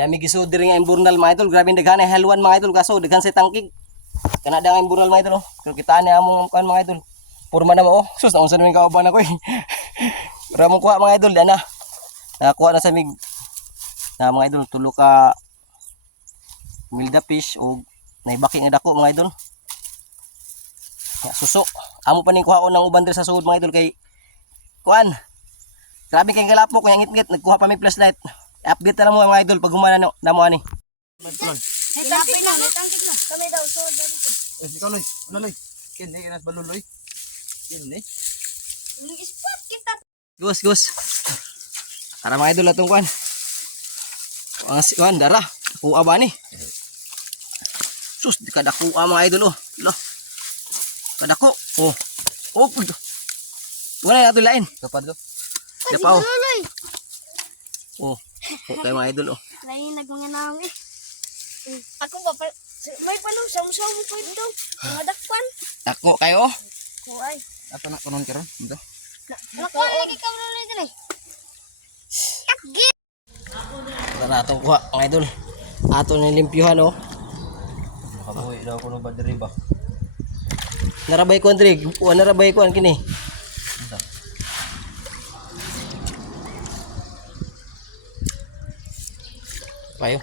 Dami gisud diri nga imburnal mga idol. Grabe daghan ay halwan mga idol kaso daghan sa tangkig. Kana da nga imburnal mga idol. Kung kitaan ni among kan mga idol. Purma na mo. Sus naunsa namin kauban ako eh. Para mong kuha mga idol ana. Nakakuha na sa mig na mga idol tulo ka milda fish o naibaki nga dako mga idol. Ya suso. Amo pa ning kuhaon ng uban diri sa suod mga idol kay kuan. Grabe kay galapok nga ngit-ngit nagkuha pa mi flashlight. Update na lang mo mga idol pag humana na mo ani. Hinapin na, tangkik na. Kami daw suod dito. Ikaw loy, ano loy? Kini kinas baluloy. Kini. Uling spot kita. Gus. Para mga idol atong kuan. Kuan dara. Kuha ba ni? Sus di kada kuha mga idol oh. Lo. Kada ko. Oh. Oh puto. Wala na ato lain. Kapad lo. Dapaw. Oh. Oh kay mga idol oh. Lain nagmanganang eh. Ako ba may panong samu-samu ko ito. Mga dakpan. Dako kayo oh. Kuay. Ato na kunon karon. Ito. Nakuha lagi ka rin dito eh. Takgit. Tara atong kuha mga idol. Ato nilimpyuhan oh. Nakabuhi daw kuno ba diri ba? Narabay ko Andre. Narabay ko kini. Kayo.